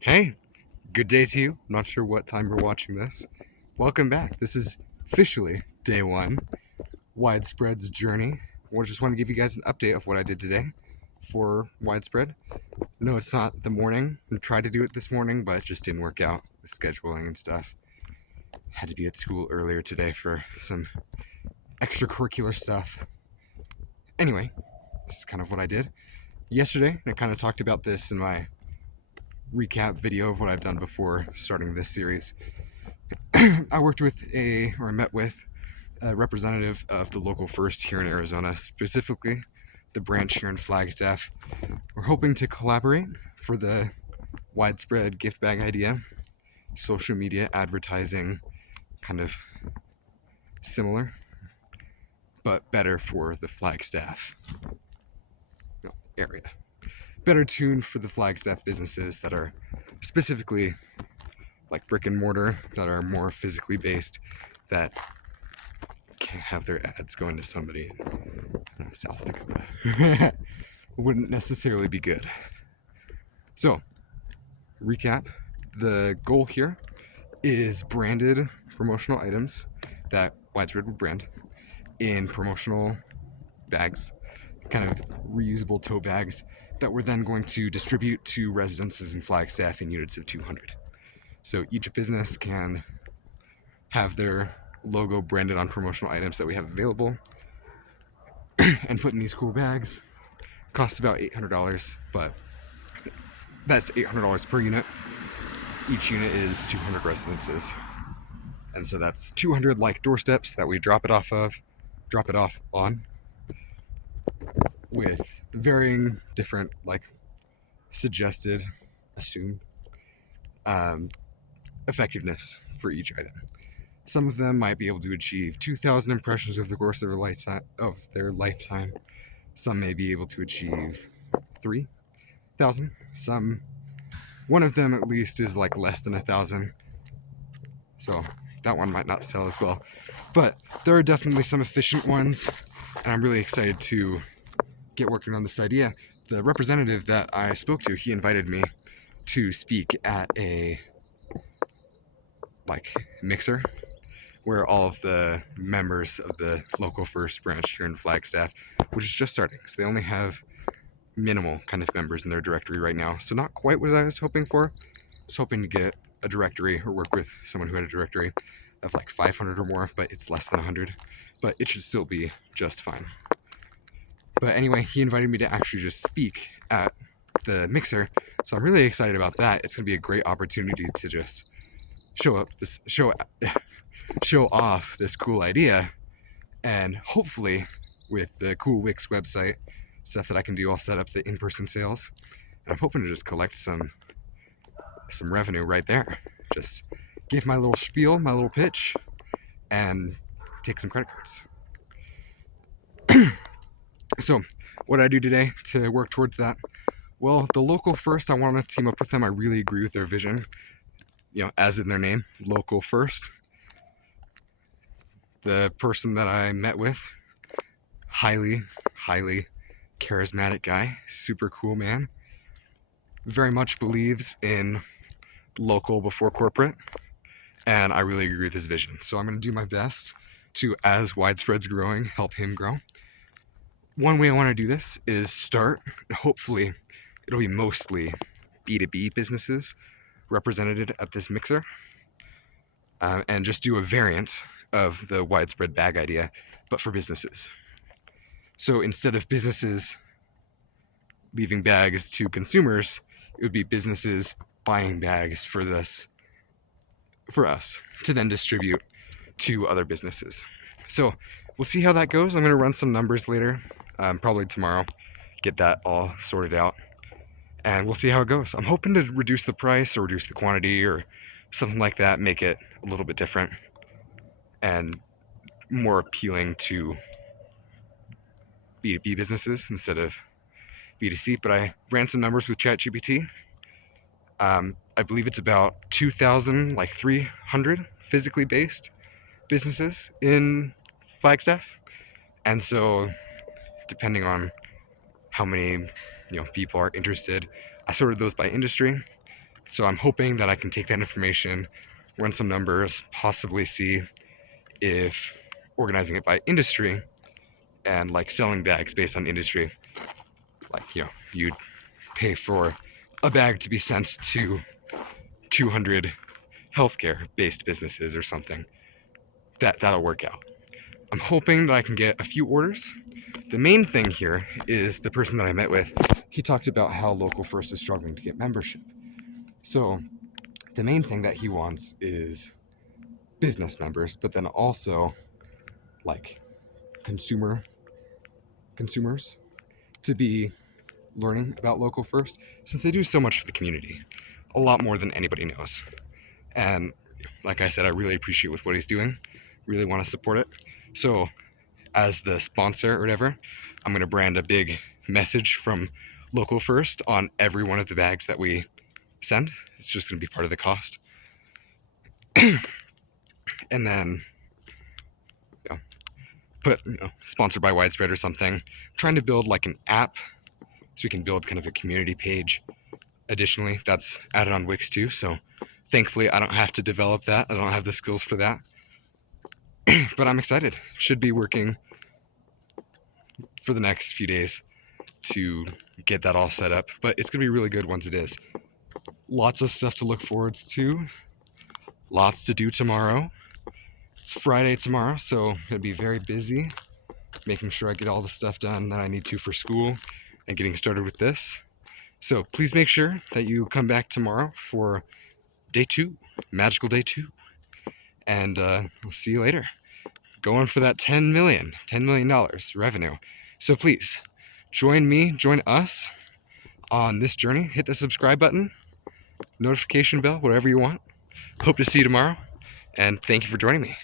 Hey, good day to you. Not sure what time you're watching this. Welcome back. This is officially day one, Widespread's journey. I just want to give you guys an update of what I did today for Widespread. No, it's not the morning. I tried to do it this morning, but it just didn't work out with scheduling and stuff. Had to be at school earlier today for some extracurricular stuff. Anyway, this is kind of what I did yesterday. I kind of talked about this in my recap video of what I've done before starting this series. I met with a representative of the local first here in Arizona, specifically the branch here in Flagstaff. We're hoping to collaborate for the widespread gift bag idea, social media advertising, kind of similar, but better for the Flagstaff area. Better tuned for the Flagstaff businesses that are specifically like brick and mortar, that are more physically based, that can't have their ads going to somebody in South Dakota. Wouldn't necessarily be good. So, recap. The goal here is branded promotional items that Widespread would brand in promotional bags, kind of reusable tote bags that we're then going to distribute to residences in Flagstaff in units of 200. So each business can have their logo branded on promotional items that we have available and put in these cool bags. Costs about $800, but that's $800 per unit. Each unit is 200 residences. And so that's 200 like doorsteps that we drop it off on, with varying different like suggested, assumed effectiveness for each item. Some of them might be able to achieve 2,000 impressions over the course of their lifetime. Some may be able to achieve 3,000. One of them at least is like less than 1,000. So that one might not sell as well. But there are definitely some efficient ones, and I'm really excited to get working on this idea. The representative that I spoke to, he invited me to speak at a mixer where all of the members of the local first branch here in Flagstaff, which is just starting, so they only have minimal kind of members in their directory right now. So not quite what I was hoping for. I was hoping to get a directory or work with someone who had a directory of like 500 or more, but it's less than 100. But it should still be just fine. But anyway, he invited me to actually just speak at the mixer, so I'm really excited about that. It's gonna be a great opportunity to just show off this cool idea, and hopefully with the cool Wix website stuff that I can do, I'll set up the in-person sales, and I'm hoping to just collect some revenue right there. Just give my little spiel, my little pitch, and take some credit cards. So what I do today to work towards that? Well, the local first, I want to team up with them. I really agree with their vision, as in their name, local first. The person that I met with, highly charismatic guy, super cool man, very much believes in local before corporate, and I really agree with his vision. So I'm going to do my best to, as Widespread's growing, help him grow. One way I want to do this is start, hopefully it'll be mostly B2B businesses represented at this mixer, and just do a variant of the Widespread bag idea, but for businesses. So instead of businesses leaving bags to consumers, it would be businesses buying bags for us to then distribute to other businesses. So we'll see how that goes. I'm going to run some numbers later, probably tomorrow, get that all sorted out, and we'll see how it goes. I'm hoping to reduce the price or reduce the quantity or something like that, make it a little bit different and more appealing to B2B businesses instead of B2C. But I ran some numbers with ChatGPT. I believe it's about 2,300 physically based businesses in Flagstaff, and so depending on how many people are interested, I sorted those by industry. So I'm hoping that I can take that information, run some numbers, possibly see if organizing it by industry and like selling bags based on industry, like, you'd pay for a bag to be sent to 200 healthcare based businesses or something. That'll work out. I'm hoping that I can get a few orders. The main thing here is the person that I met with, he talked about how Local First is struggling to get membership. So the main thing that he wants is business members, but then also like consumers to be learning about Local First, since they do so much for the community, a lot more than anybody knows. And like I said, I really appreciate with what he's doing, really want to support it. So as the sponsor or whatever, I'm going to brand a big message from Local First on every one of the bags that we send. It's just going to be part of the cost. And then put sponsored by Widespread or something. I'm trying to build like an app so we can build kind of a community page. Additionally, that's added on Wix too, so thankfully I don't have to develop that. I don't have the skills for that. But I'm excited. Should be working for the next few days to get that all set up, but it's gonna be really good once it is. Lots of stuff to look forward to, lots to do tomorrow. It's Friday tomorrow, so I'm gonna be very busy making sure I get all the stuff done that I need to for school and getting started with this. So please make sure that you come back tomorrow for day 2, magical day 2, and we'll see you later. Going for that $10 million revenue. So please join us on this journey. Hit the subscribe button, notification bell, whatever you want. Hope to see you tomorrow, and thank you for joining me.